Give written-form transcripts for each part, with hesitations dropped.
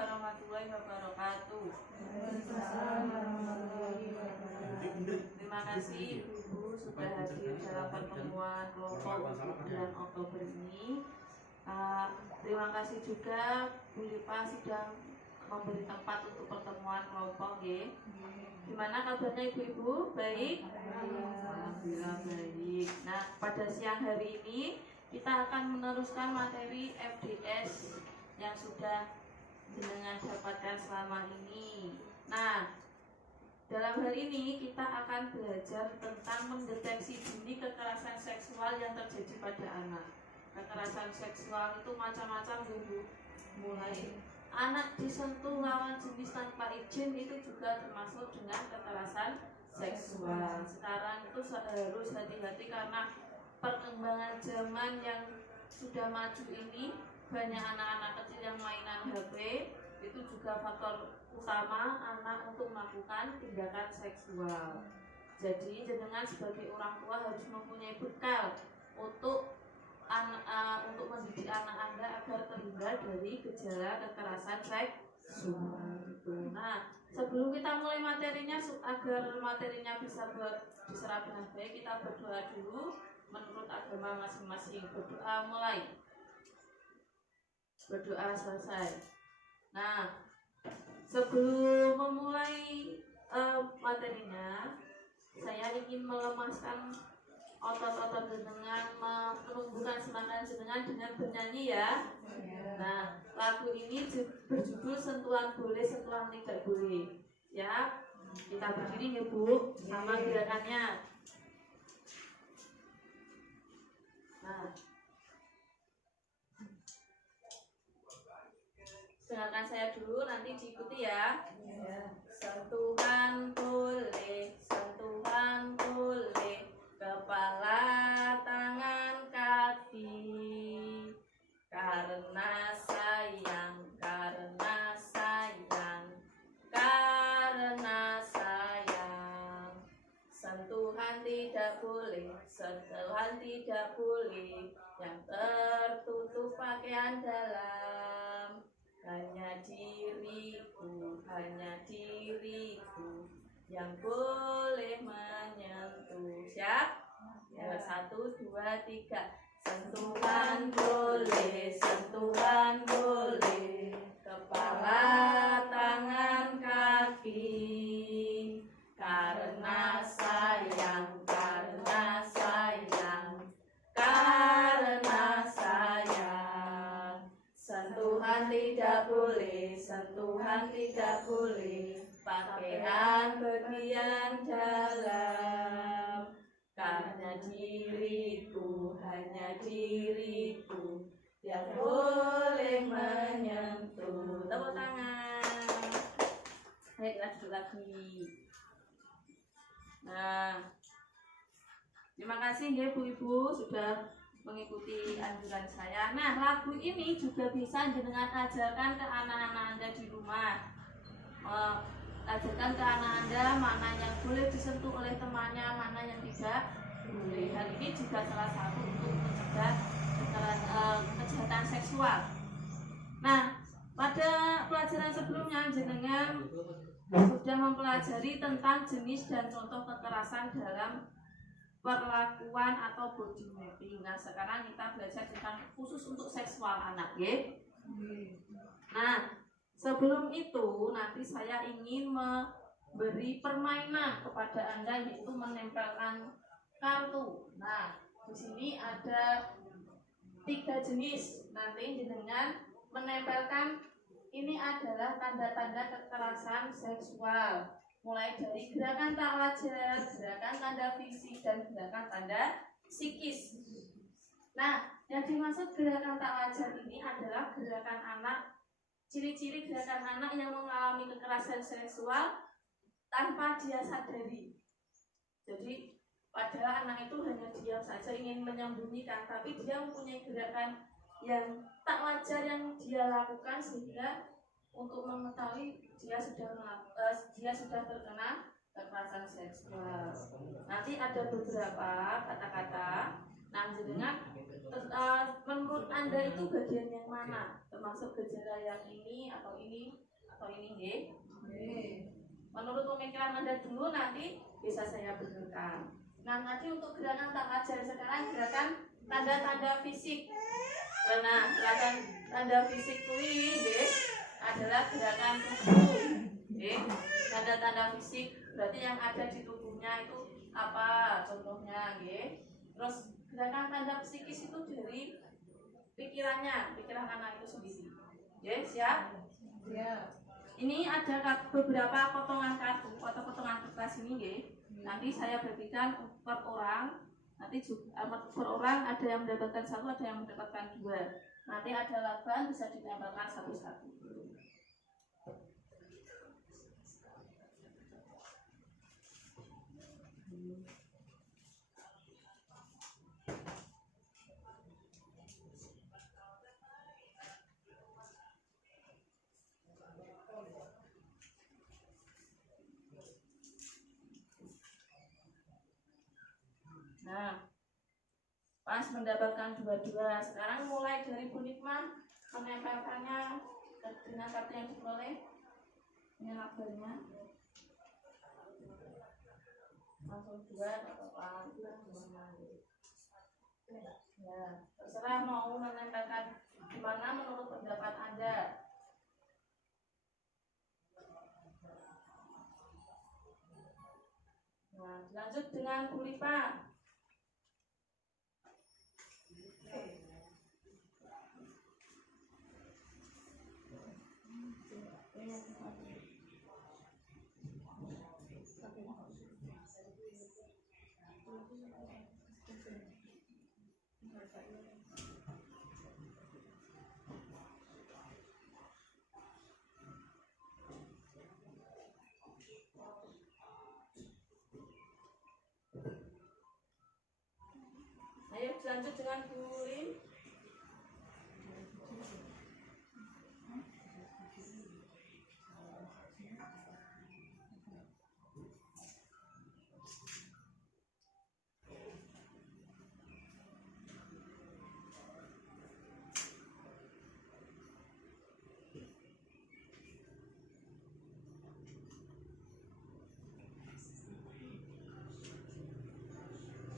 warahmatullahi wabarakatuh. Terima kasih Ibu sudah hadir dalam pertemuan kelompok bulan Oktober ini. Terima kasih juga Bu Lipa sudah memberi tempat untuk pertemuan kelompok ya. Gimana kabarnya ibu-ibu? Baik? Alhamdulillah baik. Nah, pada siang hari ini kita akan meneruskan materi FDS yang sudah jenengan dapatkan selama ini. Nah, dalam hal ini kita akan belajar tentang mendeteksi dini kekerasan seksual yang terjadi pada anak. Kekerasan seksual itu macam-macam Bu. Mulai anak disentuh lawan jenis tanpa izin itu juga termasuk dengan kekerasan seksual. Sekarang itu harus hati-hati karena perkembangan zaman yang sudah maju ini, banyak anak-anak kecil yang mainan HP, itu juga faktor utama anak untuk melakukan tindakan seksual. Jadi jenengan sebagai orang tua harus mempunyai bekal untuk mendidik anak Anda agar terhindar dari gejala kekerasan seksual. Nah, sebelum kita mulai materinya, agar materinya bisa diserap dengan baik, kita berdoa dulu menurut agama masing-masing. Berdoa mulai, berdoa selesai. Nah, sebelum memulai materinya, saya ingin melemaskan otot-otot jenengan, menumbuhkan semangat jenengan dengan bernyanyi ya. Nah, lagu ini berjudul Sentuhan Boleh, Sentuhan Tidak Boleh. Ya, kita berdiri ya Bu, sama gerakannya. Nah, dengarkan saya dulu, nanti diikuti ya. Sentuhan boleh, sentuhan boleh, kepala, tangan, kaki, karena sayang, karena sayang, karena sayang. Sentuhan tidak boleh, sentuhan tidak boleh, yang tertutup pakaian dalam. Hanya diriku yang boleh menyentuh. Siap? Ya, 1, 2, 3. Sentuhan boleh, sentuhan boleh, kepala, tangan, kaki, karena sayang, karena sayang, karena sayang. Sentuhan tidak boleh, sentuhan tidak boleh, pakaian bagian dalam. Hanya diriku yang boleh menyentuh. Tepuk tangan. Baik, kita duduk lagi. Nah, terima kasih ya Bu Ibu sudah mengikuti anjuran saya. Nah, lagu ini juga bisa jenengan ajarkan ke anak-anak Anda di rumah. Ajarkan ke anak Anda mana yang boleh disentuh oleh temannya, mana yang tidak boleh. Hal ini juga salah satu untuk mencegah kejahatan seksual. Nah, pada pelajaran sebelumnya jenengan sudah mempelajari tentang jenis dan contoh kekerasan dalam perlakuan atau body mapping. Nah, sekarang kita belajar tentang khusus untuk seksual anak, ya. Nah, sebelum itu nanti saya ingin memberi permainan kepada Anda, yaitu menempelkan kartu. Nah, di sini ada 3 jenis. Nanti jenengan menempelkan, ini adalah tanda-tanda kekerasan seksual. Mulai dari gerakan tak wajar, gerakan tanda fisik, dan gerakan tanda psikis. Nah, yang dimaksud gerakan tak wajar ini adalah gerakan anak, ciri-ciri gerakan anak yang mengalami kekerasan seksual tanpa dia sadari. Jadi padahal anak itu hanya diam saja ingin menyembunyikan, tapi dia mempunyai gerakan yang tak wajar yang dia lakukan sehingga untuk mengetahui dia sudah terkena kekerasan seksual. Nanti ada beberapa kata-kata Nah, jenengan menurut Anda itu bagian yang mana? Termasuk gejala yang ini atau ini atau ini, nggih? Menurut pemikiran Anda dulu, nanti bisa saya benarkan. Nah, nanti untuk gerakan tak wajar, sekarang gerakan tanda-tanda fisik. Nah, gerakan tanda fisik kuwi nggih adalah gerakan tubuh. Nggih, tanda-tanda fisik berarti yang ada di tubuhnya itu apa contohnya, nggih. Terus gerakan tanda psikis itu dari pikiran anak itu sendiri. Nggih, siap? Siap. Ini ada beberapa potongan kartu atau potongan kertas ini, nggih. Nanti saya bagikan per orang. Nanti per orang ada yang mendapatkan 1, ada yang mendapatkan 2. Nanti ada lakban bisa ditempelkan satu-satu. Nah, pas mendapatkan 2-2. Sekarang mulai dari Bu Nikmah menempelkannya dengan kartu yang diperoleh. Ini lakbannya. Langsung 2 atau apa? Ya, terserah mau menempelkan gimana menurut pendapat Anda. Nah, lanjut dengan Bu Lipa. Ayo lanjut dengan Bu Lim.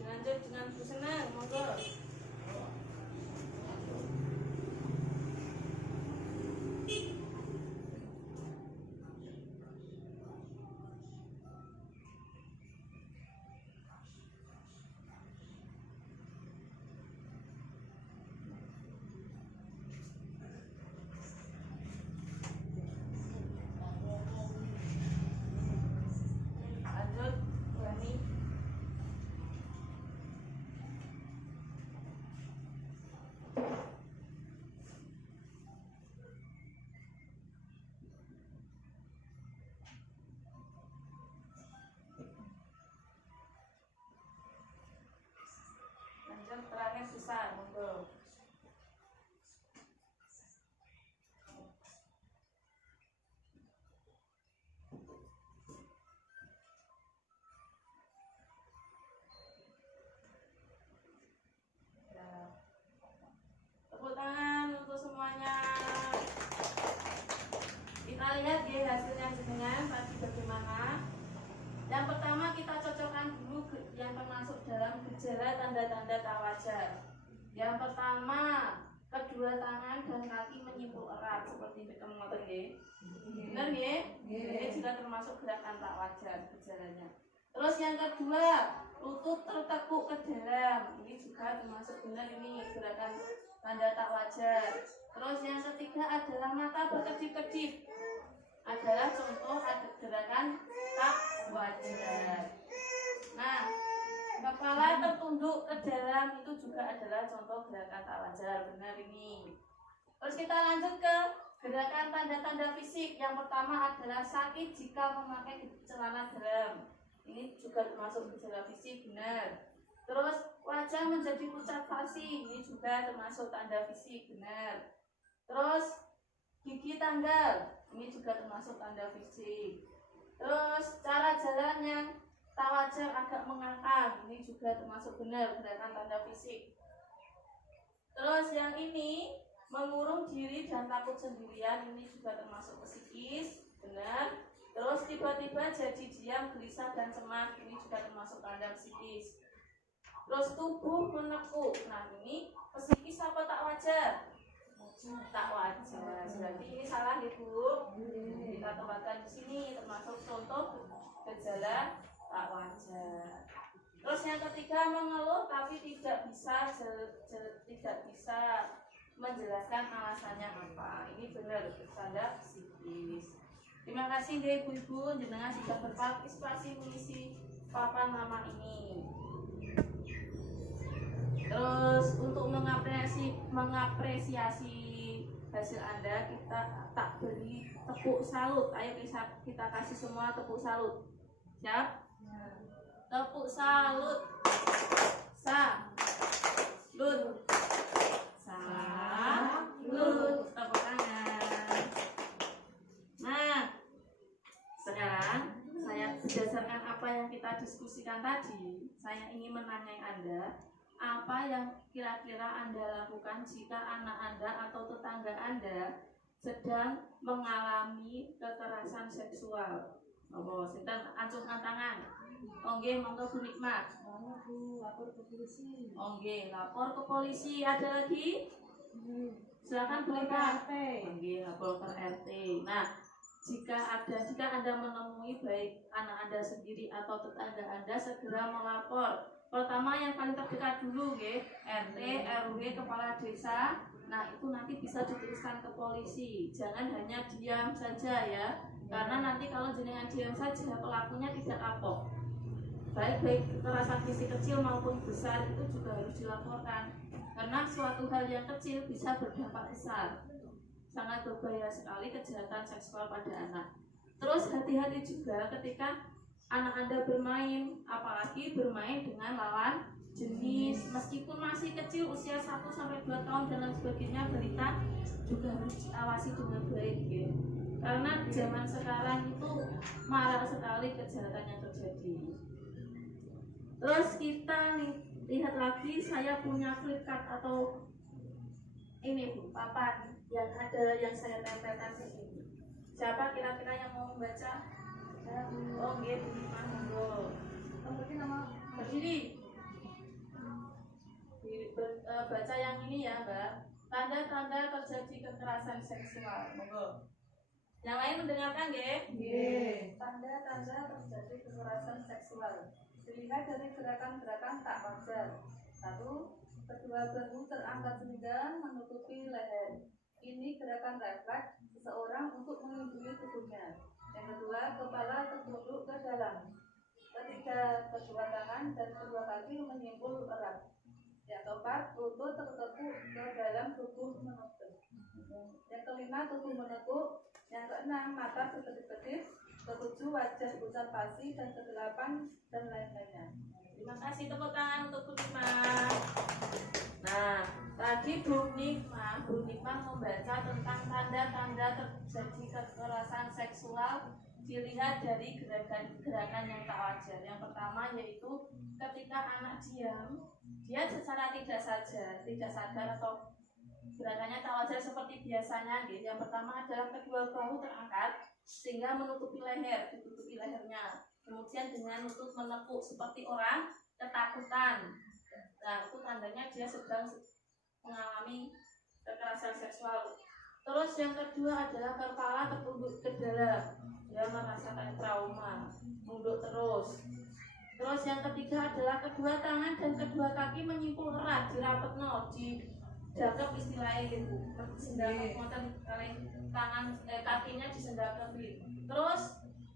Lanjut dengan Bu Senang, monggo. Lanjut, Rani. Lanjut terakhir besar, monggo. Tepuk tangan untuk semuanya. Kita lihat ya hasilnya jenengan tadi bagaimana. Yang pertama kita cocokkan dulu yang termasuk dalam gejala tanda-tanda tak wajar. Yang pertama, kedua tangan dan kaki menyimpul erat seperti kita ngoten nggih. Benar nggih? Ini juga termasuk gerakan tak wajar gejalanya. Terus yang kedua, lutut tertekuk ke dalam. Ini juga termasuk benar, ini gerakan tanda tak wajar. Terus yang ketiga adalah mata berkedip-kedip. Adalah contoh ada gerakan tak wajar. Nah, kepala tertunduk ke dalam itu juga adalah contoh gerakan tak wajar. Benar ini. Terus kita lanjut ke gerakan tanda-tanda fisik. Yang pertama adalah sakit jika memakai celana dalam. Ini juga termasuk gejala fisik, benar. Terus wajah menjadi pucat pasi, ini juga termasuk tanda fisik, benar. Terus gigi tanggal, ini juga termasuk tanda fisik. Terus cara jalan yang tak wajar agak mengangkat, ini juga termasuk benar, gerakan tanda fisik. Terus yang ini mengurung diri dan takut sendirian, ini juga termasuk psikis, benar. Terus tiba-tiba jadi diam, gelisah dan cemas, ini juga termasuk tanda psikis. Terus tubuh menekuk, nah ini psikis apa tak wajar? Tak wajar. Berarti ini salah ya Bu. Kita tempatkan di sini termasuk contoh gejala tak wajar. Terus yang ketiga mengeluh tapi tidak bisa menjelaskan alasannya apa. Ini benar tanda psikis. Terima kasih deh Ibu-ibu jenengan sudah berpartisipasi mengisi papan nama ini. Terus untuk mengapresiasi hasil Anda, kita tak beri tepuk salut. Ayo kita kasih semua tepuk salut. Siap? Tepuk salut. Salut. Salut. Tepuk tangan. Nah, sekarang saya berdasarkan apa yang kita diskusikan tadi, saya ingin menanyai Anda, apa yang kira-kira Anda lakukan jika anak Anda atau tetangga Anda sedang mengalami kekerasan seksual? Oh, sinten acungkan tangan. Nggih, monggo Bu Nikmat. Lapor ke polisi. Nggih, lapor ke polisi. Ada lagi? Silakan Bu Nikmat. Nggih, lapor ke RT. Nah, jika Anda menemui baik anak Anda sendiri atau tetangga Anda, segera melapor. Pertama yang paling terdekat dulu, RT, RW, kepala desa. Nah itu nanti bisa dituliskan ke polisi. Jangan hanya diam saja ya, karena nanti kalau jenengan diam saja pelakunya tidak kapok. Baik kekerasan fisik kecil maupun besar itu juga harus dilaporkan, karena suatu hal yang kecil bisa berdampak besar. Sangat berbahaya sekali kejahatan seksual pada anak. Terus hati-hati juga ketika anak Anda bermain, apalagi bermain dengan lawan jenis, meskipun masih kecil usia 1-2 tahun dan lain sebagainya, balita juga harus diawasi dengan baik ya. Karena zaman sekarang itu marak sekali kejahatan yang terjadi. Terus kita lihat lagi, saya punya flip card atau ini Bu, papan yang saya tempelkan di sini. Siapa kira-kira yang mau membaca? Oh, gitu, monggo. Berarti nama Berdiri. Baca yang ini ya, Mbak. Tanda-tanda terjadi kekerasan seksual. Monggo. Yang lain mendengarkan, nggih? Nggih. Tanda-tanda terjadi kekerasan seksual. Dilihat dari gerakan-gerakan tak wajar. 1. Kedua bahu terangkat senggang menutupi leher. Ini gerakan refleks seseorang untuk melindungi tubuhnya. Yang kedua, kepala tertunduk ke dalam. Ketiga, kedua tangan dan kedua kaki menyimpul erat. Yang keempat, lutut tertekuk ke dalam tubuh menekuk. Yang kelima, tubuh menekuk. Yang keenam, mata berkedip-kedip. Ketujuh, wajah pucat pasi. Dan kedelapan, dan lain-lainnya. Terima kasih, tepuk tangan untuk Bu Nikmat. Nah, tadi Bu Nikmat membaca tentang tanda-tanda terjadi kekerasan seksual dilihat dari gerakan-gerakan yang tak wajar. Yang pertama yaitu ketika anak diam, dia secara tidak sadar atau gerakannya tak wajar seperti biasanya. Yang pertama adalah kedua bahu terangkat sehingga ditutupi lehernya. Kemudian dengan lutut menekuk seperti orang ketakutan. Nah, itu tandanya dia sedang mengalami kekerasan seksual. Terus yang kedua adalah kepala tertunduk ke dalam. Dia merasakan trauma, nunduk terus. Terus yang ketiga adalah kedua tangan dan kedua kaki menyimpul erat, dirapetno, dijagep istilahnya gitu. Sendal kakinya disendalkan. Terus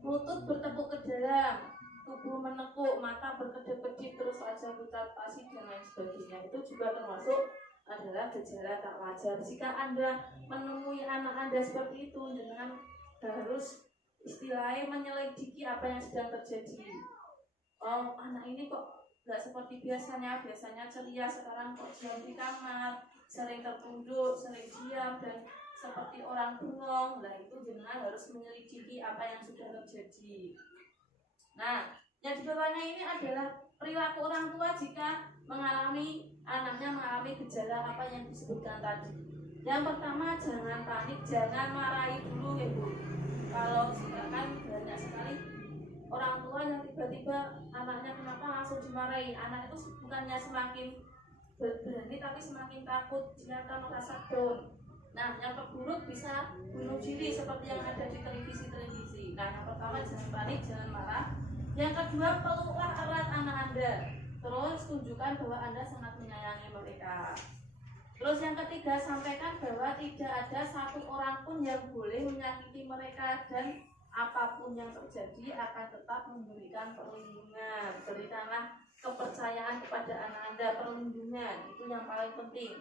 lutut bertepuk ke dalam, tubuh menekuk, mata berkedip-kedip, terus wajah pucat pasi dan lain sebagainya. Itu juga termasuk adalah gejala tak wajar. Jika Anda menemui anak Anda seperti itu, dengan harus istilahnya menyelidiki apa yang sedang terjadi. Oh, anak ini kok nggak seperti biasanya ceria, sekarang kok diam di kamar, sering tertunduk, sering diam dan seperti orang bengong. Nah, itu jenengan harus menyelidiki apa yang sudah terjadi. Nah, Yang di bawahnya ini adalah perilaku orang tua jika anaknya mengalami gejala apa yang disebutkan tadi. Yang pertama, jangan panik, jangan marahi dulu ya Bu. Kalau silakan banyak sekali orang tua yang tiba-tiba anaknya kenapa langsung dimarahi. Anak itu bukannya semakin berani tapi semakin takut jika akan merasa down. Nah, yang terburuk bisa bunuh diri seperti yang ada di televisi. Nah, yang pertama jangan panik, jangan marah. Yang kedua, peluklah erat anak Anda. Terus tunjukkan bahwa Anda sangat menyayangi mereka. Terus yang ketiga, sampaikan bahwa tidak ada satu orang pun yang boleh menyakiti mereka dan apapun yang terjadi akan tetap memberikan perlindungan. Berikanlah kepercayaan kepada anak Anda, perlindungan itu yang paling penting.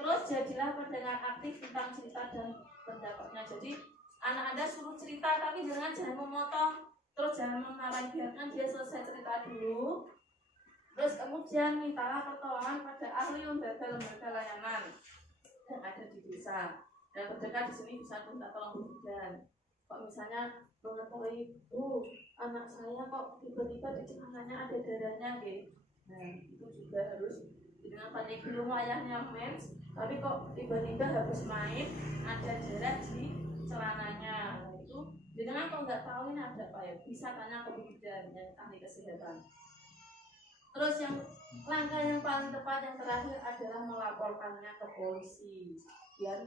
Terus jadilah pendengar aktif tentang cerita dan pendapatnya. Jadi anak Anda suruh cerita tapi jangan memotong, terus jangan mengarang, biarkan dia selesai cerita dulu. Terus kemudian mintalah pertolongan pada ahli lembaga layanan yang ada di desa. Dan terdekat di sini bisa minta tolong bidan. Kok misalnya mengetahui, anak saya kok tiba-tiba di celananya ada darahnya, gitu. Nah, itu juga harus dengan panik belum ayahnya mens, tapi kok tiba-tiba habis main ada darah di celananya. Nah, itu dengan kok nggak tahu ini ada apa ya, bisa tanya ke bidan yang ahli kesehatan. Terus yang langkah yang paling tepat yang terakhir adalah melaporkannya ke polisi biar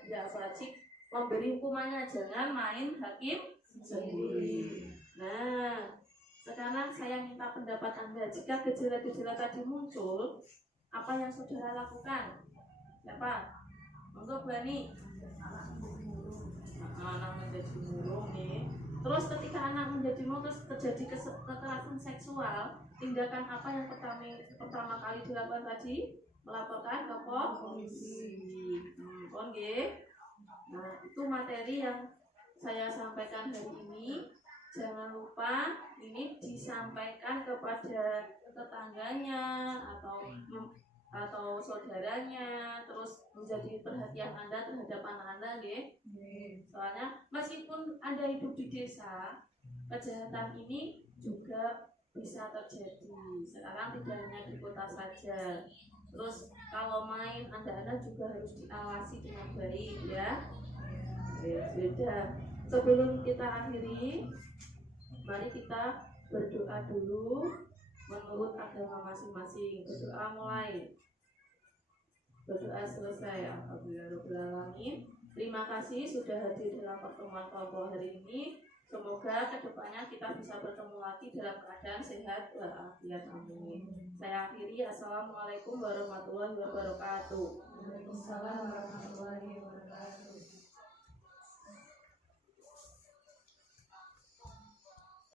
tidak wajib memberi hukumannya, jangan main hakim sendiri. Nah, sekarang saya minta pendapat Anda. Jika gejala-gejala tadi muncul, apa yang saudara lakukan? Siapa? Untuk Bani. Anak menjadi murung nih. Terus ketika anak menjadi murung terus terjadi kekerasan seksual, tindakan apa yang pertama kali dilakukan tadi? Melaporkan ke polisi. Oke. Nah, itu materi yang saya sampaikan hari ini. Jangan lupa ini disampaikan kepada tetangganya atau saudaranya, terus menjadi perhatian Anda terhadap anak Anda, nggih. Soalnya meskipun Anda hidup di desa, kejahatan ini juga bisa terjadi. Sekarang tidak hanya di kota saja. Terus kalau main Anda juga harus diawasi dengan baik ya. Sudah. Sebelum kita akhiri, mari kita berdoa dulu menurut agama masing-masing. Berdoa mulai. Berdoa selesai. Alhamdulillahirobbilalamin. Terima kasih sudah hadir dalam pertemuan kelompok hari ini. Semoga kedepannya kita bisa bertemu lagi dalam keadaan sehat walafiat. Amin. Saya akhiri. Assalamualaikum warahmatullahi wabarakatuh. Waalaikumsalam warahmatullahi wabarakatuh.